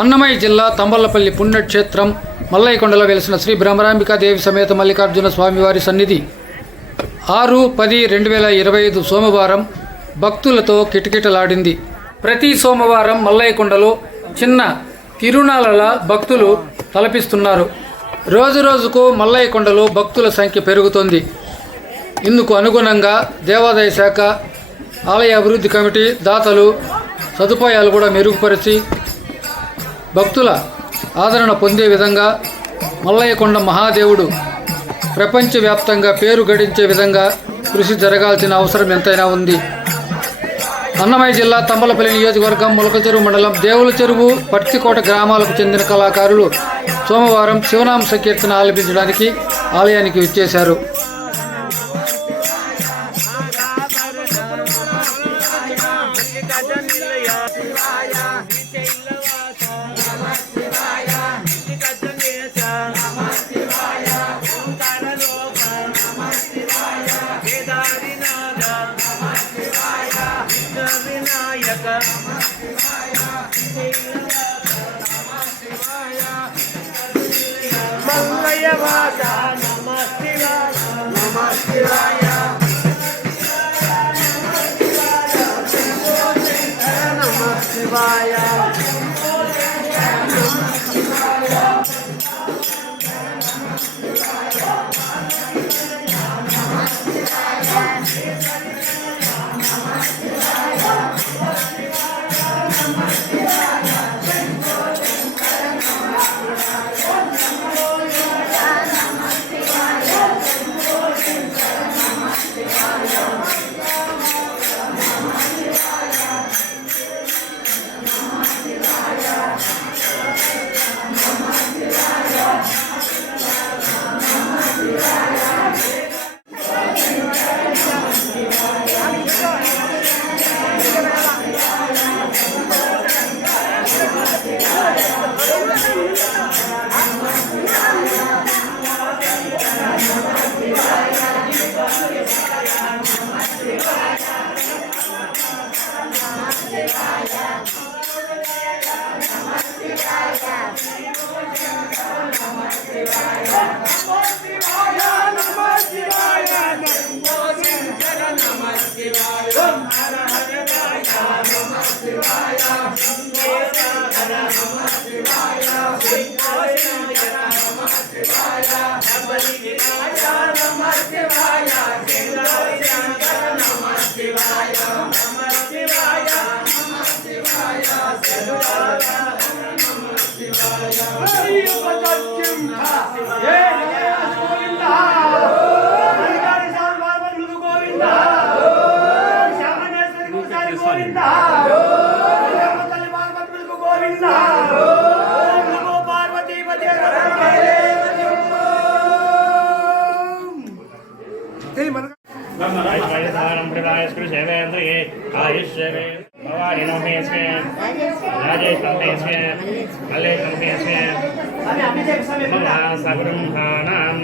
అన్నమయ్య జిల్లా తంబళ్ళపల్లి పుణ్యక్షేత్రం మల్లయ్యకొండలో వెలిసిన శ్రీ దేవి సమేత మల్లికార్జున స్వామివారి సన్నిధి. ఆరు పది రెండు వేల ఇరవై ఐదు సోమవారం భక్తులతో కిటకిటలాడింది. ప్రతి సోమవారం మల్లయ్యకొండలో చిన్న తిరునాళ్ళ భక్తులు తలపిస్తున్నారు. రోజు రోజుకు మల్లయ్యకొండలో భక్తుల సంఖ్య పెరుగుతోంది. ఇందుకు అనుగుణంగా దేవాదాయ శాఖ ఆలయ అభివృద్ధి కమిటీ దాతలు సదుపాయాలు కూడా మెరుగుపరిచి భక్తుల ఆదరణ పొందే విధంగా మల్లయ్యకొండ మహాదేవుడు ప్రపంచవ్యాప్తంగా పేరు గడించే విధంగా కృషి జరగాల్సిన అవసరం ఎంతైనా ఉంది. అన్నమయ్య జిల్లా తంబలపల్లి నియోజకవర్గం ములక చెరువు మండలం దేవుల చెరువు పర్తికోట గ్రామాలకు చెందిన కళాకారులు సోమవారం శివనామ సంకీర్తన ఆలపించడానికి ఆలయానికి విచ్చేశారు. వినాయక మల్లయ్య వాస నమ శివాయ. నమ గోవింద తల్లి పార్వతులకు గోవింద పార్వతీపతి ബ്രഹ്മതാരംഭൃതായസ്കൃശേവേന്ദ്രിയേ ആയുഷ്യമേ ഭവാനി നോമേസ്മേ രാജേഷ് നോമേസ്മേ കല്ലേ നോമേസ്മേ സകൃംഹാണാം